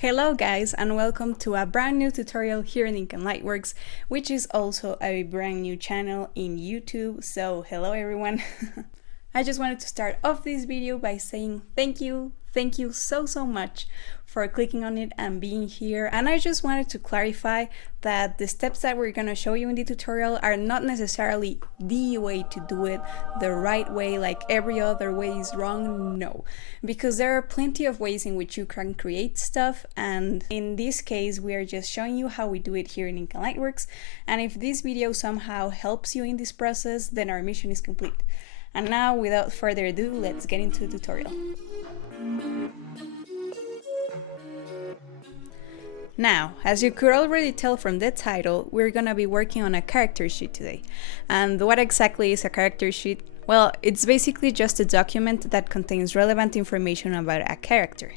Hello guys, and welcome to a brand new tutorial here in Lightworks, which is also a brand new channel in YouTube. So hello everyone. I just wanted to start off this video by saying thank you so much for clicking on it and being here. And I just wanted to clarify that the steps that we're going to show you in the tutorial are not necessarily the way to do it the right way, like every other way is wrong. No, because there are plenty of ways in which you can create stuff, and in this case we are just showing you how we do it here in Lightworks. And if this video somehow helps you in this process, then our mission is complete. And now, without further ado, let's get into the tutorial. Now, as you could already tell from the title, we're gonna be working on a character sheet today. And what exactly is a character sheet? Well, it's basically just a document that contains relevant information about a character.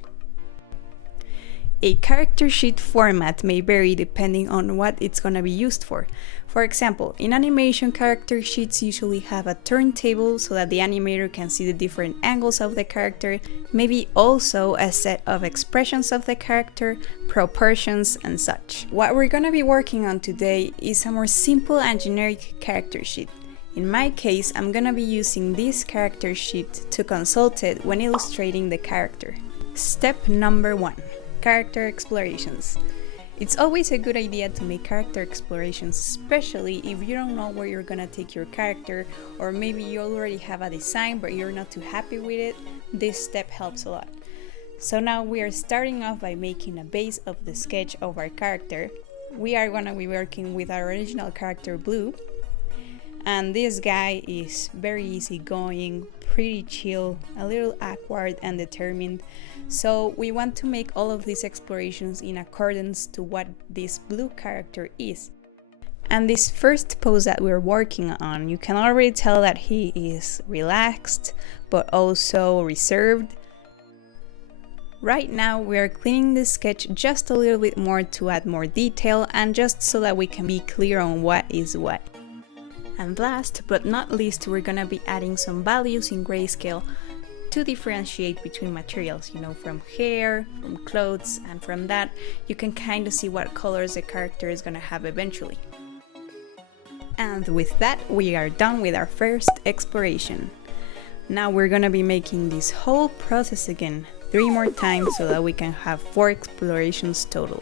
A character sheet format may vary depending on what it's going to be used for. For example, in animation, character sheets usually have a turntable so that the animator can see the different angles of the character, maybe also a set of expressions of the character, proportions, and such. What we're going to be working on today is a more simple and generic character sheet. In my case, I'm going to be using this character sheet to consult it when illustrating the character. Step number 1. Character explorations. It's always a good idea to make character explorations, especially if you don't know where you're gonna take your character, or maybe you already have a design but you're not too happy with it. This step helps a lot. So now we are starting off by making a base of the sketch of our character. We are gonna be working with our original character Blue, and this guy is very easygoing, pretty chill, a little awkward and determined. So we want to make all of these explorations in accordance to what this blue character is. And this first pose that we're working on, you can already tell that he is relaxed but also reserved. Right now we are cleaning the sketch just a little bit more to add more detail and just so that we can be clear on what is what. And last but not least, we're gonna be adding some values in grayscale to differentiate between materials, from hair, from clothes, and from that you can kind of see what colors the character is gonna have eventually. And with that, we are done with our first exploration. Now we're gonna be making this whole process again 3 more times so that we can have 4 explorations total.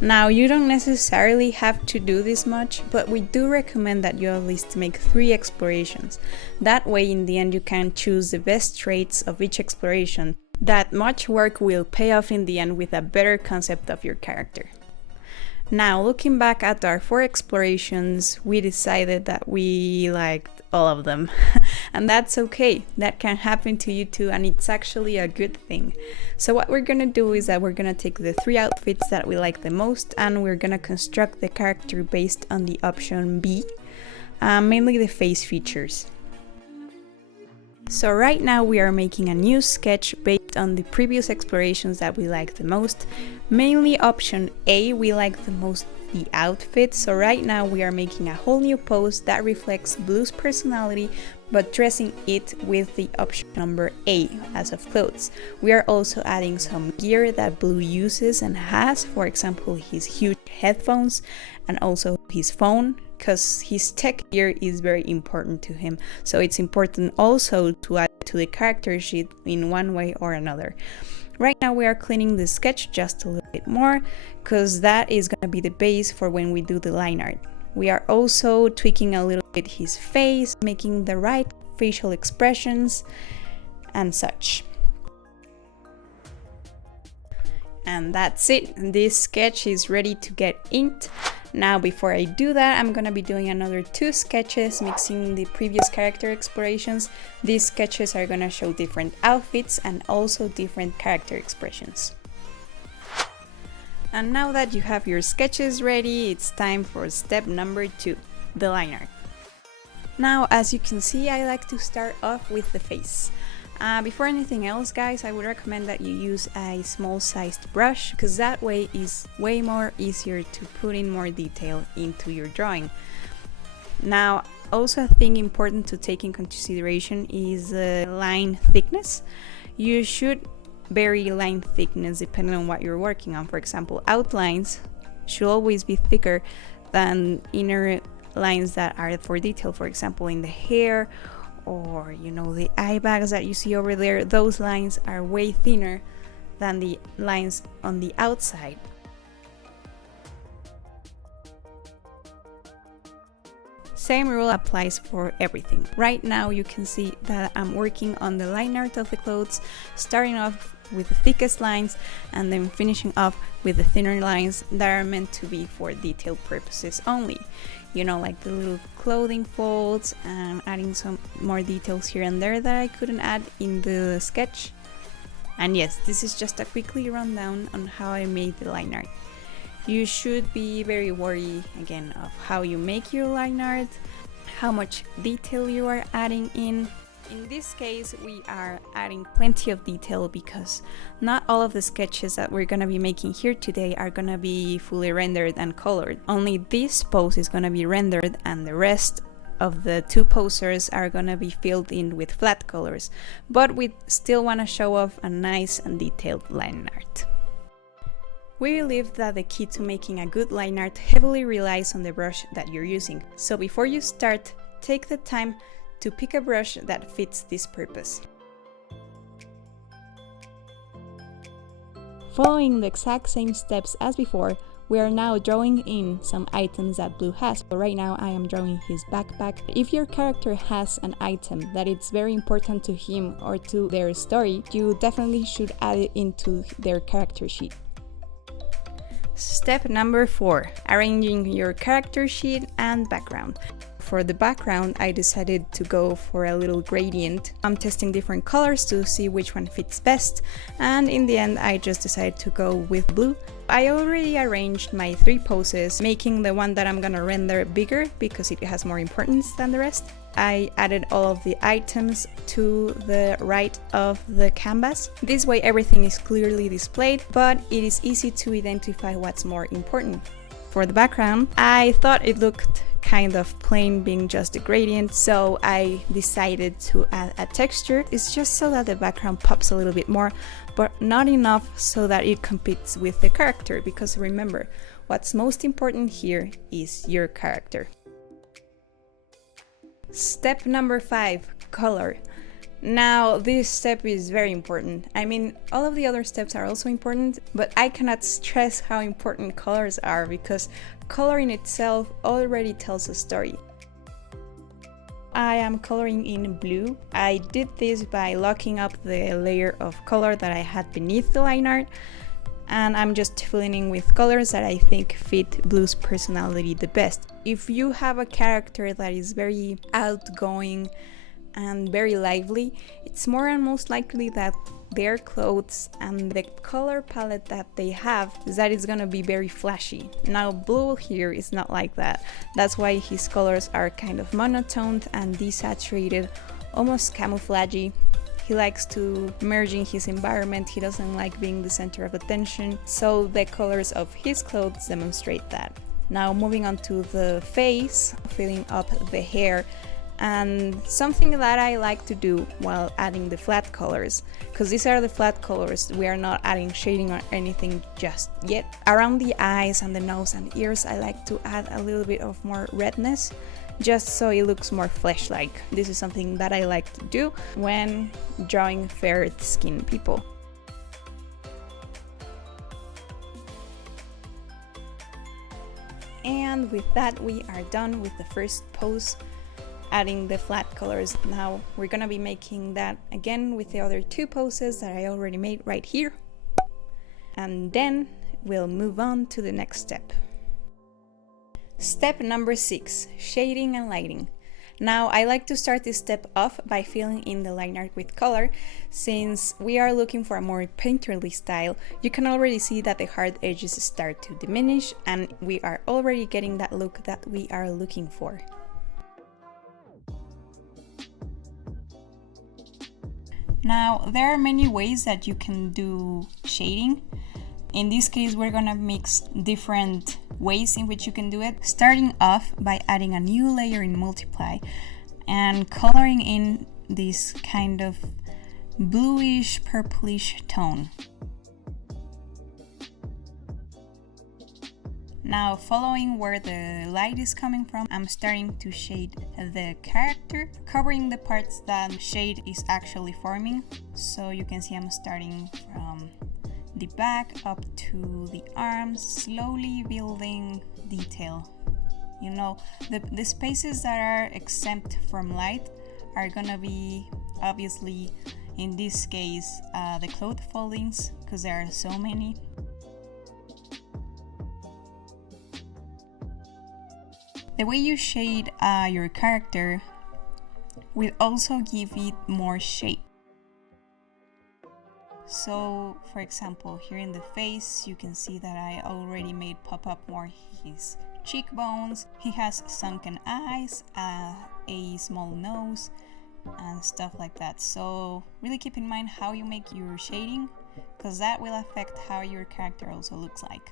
Now, you don't necessarily have to do this much, but we do recommend that you at least make 3 explorations. That way, in the end, you can choose the best traits of each exploration. That much work will pay off in the end with a better concept of your character. Now, looking back at our 4 explorations, we decided that we liked all of them. And that's okay. That can happen to you too, and it's actually a good thing. So what we're gonna do is that we're gonna take the 3 outfits that we like the most, and we're gonna construct the character based on the option B, mainly the face features. So right now we are making a new sketch based on the previous explorations that we liked the most. Mainly option A, we like the most the outfit. So right now we are making a whole new pose that reflects Blue's personality, but dressing it with the option number A as of clothes. We are also adding some gear that Blue uses and has, for example his huge headphones and also his phone, because his tech gear is very important to him. So it's important also to add to the character sheet in one way or another. Right now we are cleaning the sketch just a little bit more, because that is going to be the base for when we do the line art. We are also tweaking a little bit his face, making the right facial expressions and such. And that's it. This sketch is ready to get inked. Now, before I do that, I'm gonna be doing another 2 sketches, mixing the previous character explorations. These sketches are gonna show different outfits and also different character expressions. And now that you have your sketches ready, it's time for step number 2, the line art. Now, as you can see, I like to start off with the face. Before anything else, guys, I would recommend that you use a small sized brush, because that way is way more easier to put in more detail into your drawing. Now, also a thing important to take in consideration is line thickness. You should vary line thickness depending on what you're working on. For example, outlines should always be thicker than inner lines that are for detail. For example, in the hair, or the eye bags that you see over there, those lines are way thinner than the lines on the outside. Same rule applies for everything. Right now you can see that I'm working on the line art of the clothes, starting off with the thickest lines and then finishing off with the thinner lines that are meant to be for detail purposes only. Like the little clothing folds, and adding some more details here and there that I couldn't add in the sketch. And yes, this is just a quickly rundown on how I made the line art. You should be very wary again of how you make your line art, how much detail you are adding in. In this case, we are adding plenty of detail because not all of the sketches that we're gonna be making here today are gonna be fully rendered and colored. Only this pose is gonna be rendered, and the rest of the two posers are gonna be filled in with flat colors. But we still wanna show off a nice and detailed line art. We believe that the key to making a good line art heavily relies on the brush that you're using. So before you start, take the time to pick a brush that fits this purpose. Following the exact same steps as before, we are now drawing in some items that Blue has. So right now I am drawing his backpack. If your character has an item that it's very important to him or to their story, you definitely should add it into their character sheet. Step number 4, arranging your character sheet and background. For the background, I decided to go for a little gradient. I'm testing different colors to see which one fits best, and in the end I just decided to go with blue. I already arranged my 3 poses, making the one that I'm gonna render bigger because it has more importance than the rest. I added all of the items to the right of the canvas. This way everything is clearly displayed, but it is easy to identify what's more important. For the background, I thought it looked kind of plain being just a gradient, so I decided to add a texture. It's just so that the background pops a little bit more, but not enough so that it competes with the character, because remember, what's most important here is your character. Step number 5, color. Now, this step is very important. I mean, all of the other steps are also important, but I cannot stress how important colors are because color in itself already tells a story. I am coloring in blue. I did this by locking up the layer of color that I had beneath the line art, and I'm just filling in with colors that I think fit Blue's personality the best. If you have a character that is very outgoing and very lively, it's more and most likely that their clothes and the color palette that they have is that it's gonna be very flashy. Now Blue here is not like that. That's why his colors are kind of monotoned and desaturated, almost camouflagey. He likes to merge in his environment, he doesn't like being the center of attention, so the colors of his clothes demonstrate that. Now moving on to the face, filling up the hair. And something that I like to do while adding the flat colors, because these are the flat colors, we are not adding shading or anything just yet. Around the eyes and the nose and ears, I like to add a little bit of more redness, just so it looks more flesh-like. This is something that I like to do when drawing fair-skinned people. And with that, we are done with the first pose, adding the flat colors. Now we're gonna be making that again with the other 2 poses that I already made right here, and then we'll move on to the next step. Step number 6, shading and lighting. Now I like to start this step off by filling in the line art with color. Since we are looking for a more painterly style, you can already see that the hard edges start to diminish, and we are already getting that look that we are looking for. Now, there are many ways that you can do shading. In this case, we're gonna mix different ways in which you can do it, starting off by adding a new layer in Multiply and coloring in this kind of bluish purplish tone. Now, following where the light is coming from, I'm starting to shade the character, covering the parts that shade is actually forming. So you can see I'm starting from the back up to the arms, slowly building detail. You know, the spaces that are exempt from light are gonna be, obviously, in this case, the cloth foldings, because there are so many. The way you shade your character will also give it more shape. So, for example, here in the face, you can see that I already made pop up more his cheekbones. He has sunken eyes, a small nose, and stuff like that. So, really keep in mind how you make your shading, because that will affect how your character also looks like.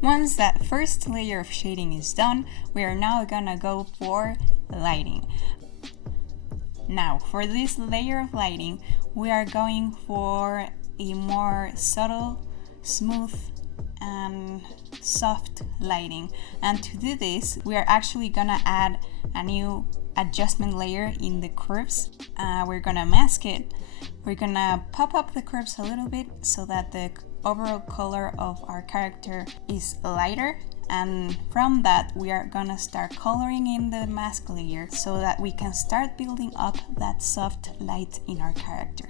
Once that first layer of shading is done, we are now gonna go for lighting. Now, for this layer of lighting, we are going for a more subtle, smooth, and soft lighting. And to do this, we are actually gonna add a new adjustment layer in the curves. We're gonna mask it. We're gonna pop up the curves a little bit so that the overall color of our character is lighter, and from that we are gonna start coloring in the mask layer so that we can start building up that soft light in our character.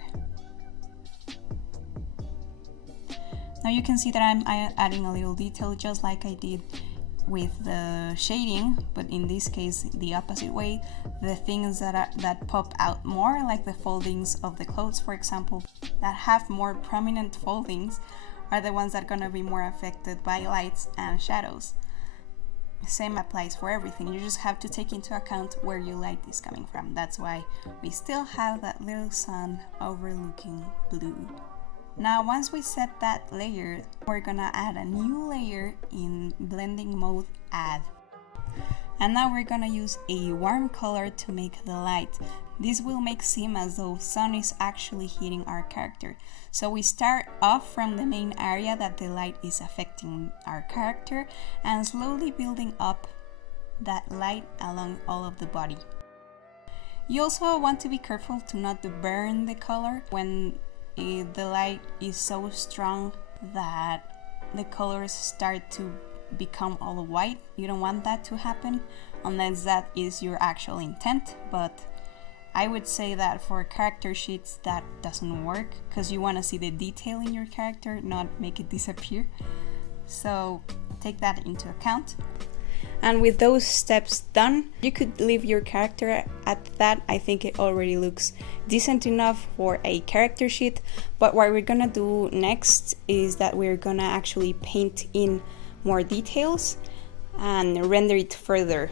Now you can see that I'm adding a little detail just like I did with the shading, but in this case the opposite way. The things that pop out more, like the foldings of the clothes, for example, that have more prominent foldings, are the ones that are gonna be more affected by lights and shadows. Same applies for everything. You just have to take into account where your light is coming from. That's why we still have that little sun overlooking blue. Now, once we set that layer, we're gonna add a new layer in blending mode, add. And now we're gonna use a warm color to make the light. This will make it seem as though sun is actually hitting our character. So we start off from the main area that the light is affecting our character and slowly building up that light along all of the body. You also want to be careful to not burn the color when the light is so strong that the colors start to become all white. You don't want that to happen unless that is your actual intent, but I would say that for character sheets that doesn't work, because you want to see the detail in your character, not make it disappear. So take that into account. And with those steps done, you could leave your character at that. I think it already looks decent enough for a character sheet. But what we're gonna do next is that we're gonna actually paint in more details and render it further.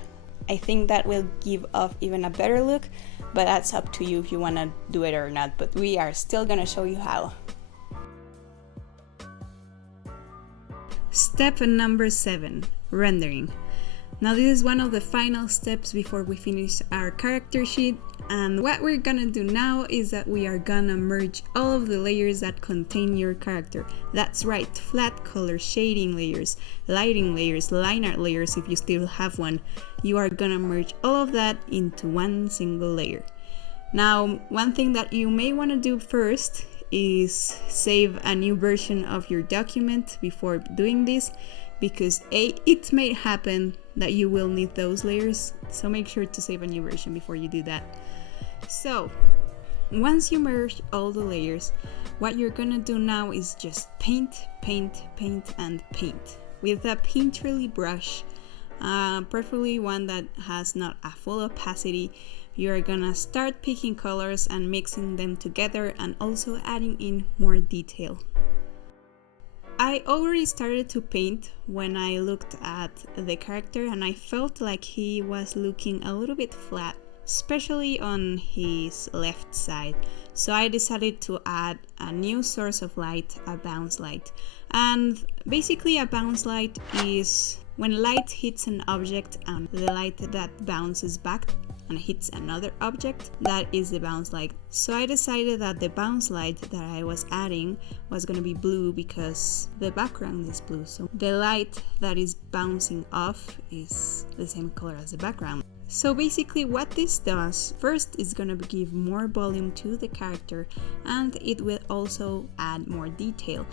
I think that will give off even a better look, but that's up to you if you wanna do it or not. But we are still gonna show you how. Step number 7, rendering. Now this is one of the final steps before we finish our character sheet, and what we're gonna do now is that we are gonna merge all of the layers that contain your character. That's right, flat color, shading layers, lighting layers, line art layers if you still have one. You are gonna merge all of that into one single layer. Now, one thing that you may wanna do first is save a new version of your document before doing this, because it may happen that you will need those layers, so make sure to save a new version before you do that. So once you merge all the layers, what you're gonna do now is just paint, paint, paint, and paint with a painterly brush, preferably one that has not a full opacity. You're gonna start picking colors and mixing them together and also adding in more detail. I already started to paint when I looked at the character, and I felt like he was looking a little bit flat, especially on his left side. So I decided to add a new source of light, a bounce light. And basically a bounce light is when light hits an object and the light that bounces back and hits another object, that is the bounce light. So I decided that the bounce light that I was adding was going to be blue because the background is blue. So the light that is bouncing off is the same color as the background. So basically what this does, first is going to give more volume to the character, and it will also add more detail.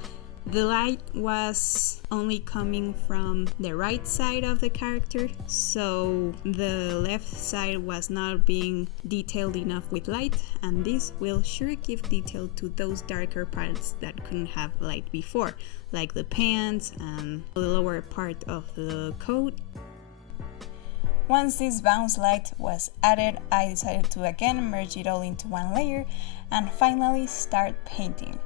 The light was only coming from the right side of the character, so the left side was not being detailed enough with light, and this will sure give detail to those darker parts that couldn't have light before, like the pants and the lower part of the coat. Once this bounce light was added, I decided to again merge it all into one layer and finally start painting.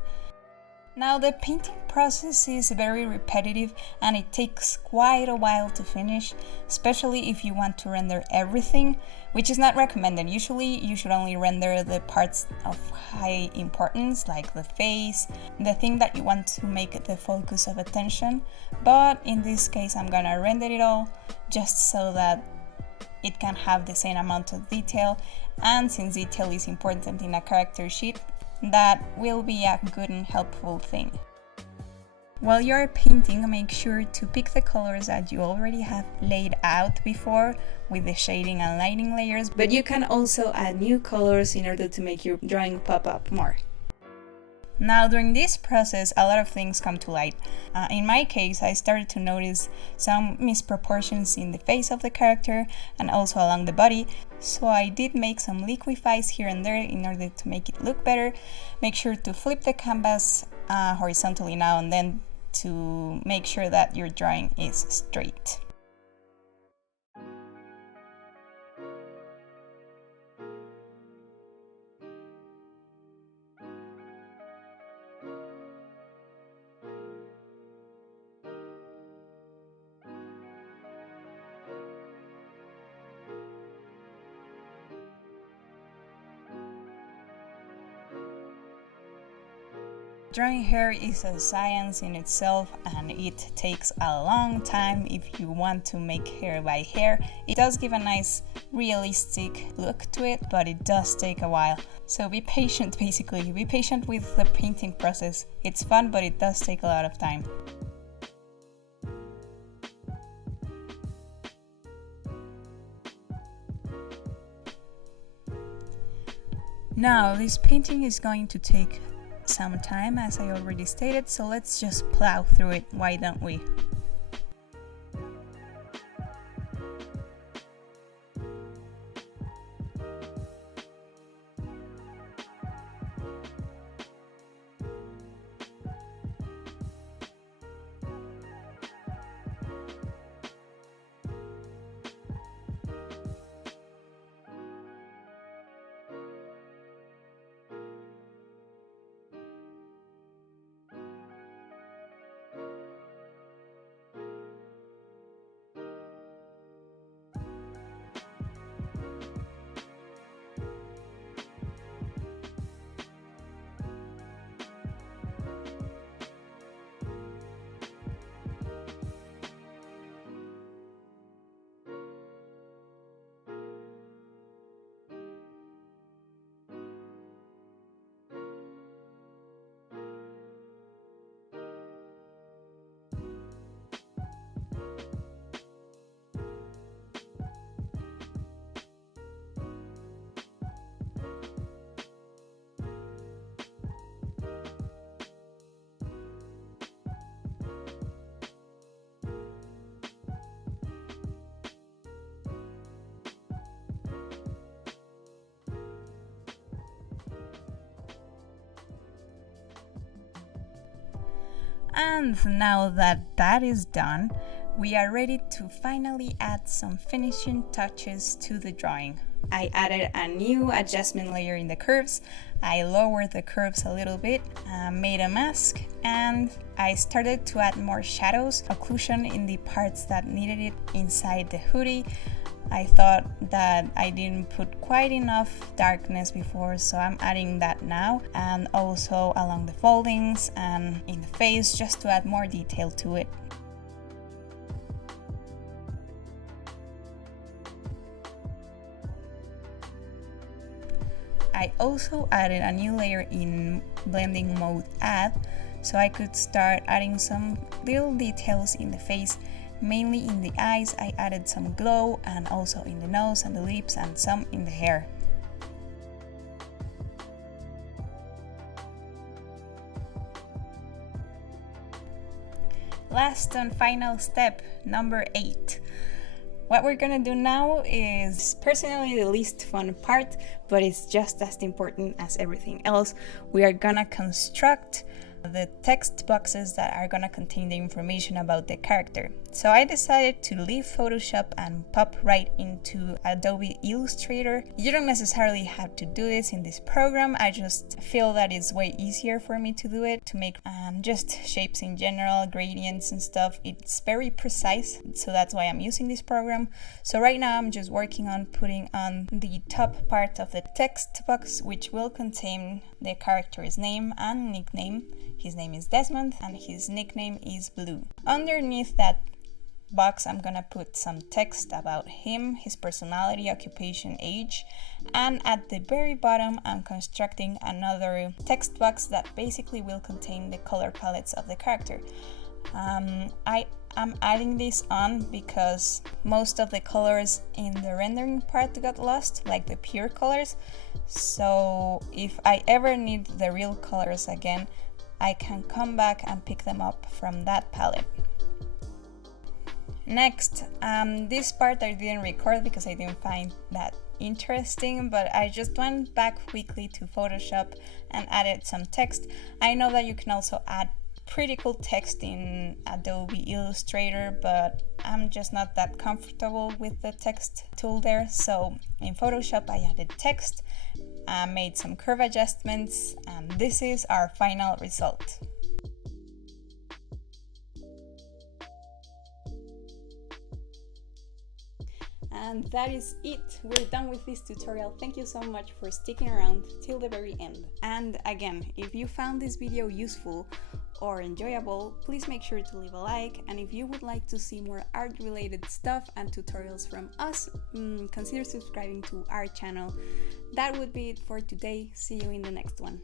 Now the painting process is very repetitive and it takes quite a while to finish, especially if you want to render everything, which is not recommended. Usually you should only render the parts of high importance, like the face, the thing that you want to make the focus of attention, but in this case I'm gonna render it all just so that it can have the same amount of detail, and since detail is important in a character sheet, that will be a good and helpful thing. While you're painting, make sure to pick the colors that you already have laid out before with the shading and lighting layers, but you can also add new colors in order to make your drawing pop up more. Now during this process, a lot of things come to light. In my case, I started to notice some misproportions in the face of the character and also along the body, so I did make some liquefies here and there in order to make it look better. Make sure to flip the canvas horizontally now and then to make sure that your drawing is straight. Drawing hair is a science in itself and it takes a long time if you want to make hair by hair. It does give a nice realistic look to it, but it does take a while. So be patient basically, be patient with the painting process. It's fun, but it does take a lot of time. Now this painting is going to take some time, as I already stated, so let's just plow through it, why don't we? And now that that is done, we are ready to finally add some finishing touches to the drawing. I added a new adjustment layer in the curves, I lowered the curves a little bit, made a mask, and I started to add more shadows, occlusion in the parts that needed it inside the hoodie. I thought that I didn't put quite enough darkness before, so I'm adding that now, and also along the foldings and in the face, just to add more detail to it. I also added a new layer in blending mode add, so I could start adding some little details in the face. Mainly in the eyes, I added some glow, and also in the nose and the lips and some in the hair. Last and final step, number 8. What we're gonna do now is personally the least fun part, but it's just as important as everything else. We are gonna construct the text boxes that are gonna contain the information about the character. So I decided to leave Photoshop and pop right into Adobe Illustrator. You don't necessarily have to do this in this program. I just feel that it's way easier for me to do it, to make just shapes in general, gradients and stuff. It's very precise, so that's why I'm using this program. So right now I'm just working on putting on the top part of the text box, which will contain the character's name and nickname. His name is Desmond and his nickname is Blue. Underneath that box, I'm gonna put some text about him, his personality, occupation, age, and at the very bottom I'm constructing another text box that basically will contain the color palettes of the character. I am adding this on because most of the colors in the rendering part got lost, like the pure colors, so if I ever need the real colors again, I can come back and pick them up from that palette. Next, this part I didn't record because I didn't find that interesting, but I just went back quickly to Photoshop and added some text. I know that you can also add pretty cool text in Adobe Illustrator, but I'm just not that comfortable with the text tool there. So in Photoshop I added text, made some curve adjustments, and this is our final result. And that is it. We're done with this tutorial. Thank you so much for sticking around till the very end. And again, if you found this video useful or enjoyable, please make sure to leave a like, and if you would like to see more art related stuff and tutorials from us, consider subscribing to our channel. That would be it for today. See you in the next one.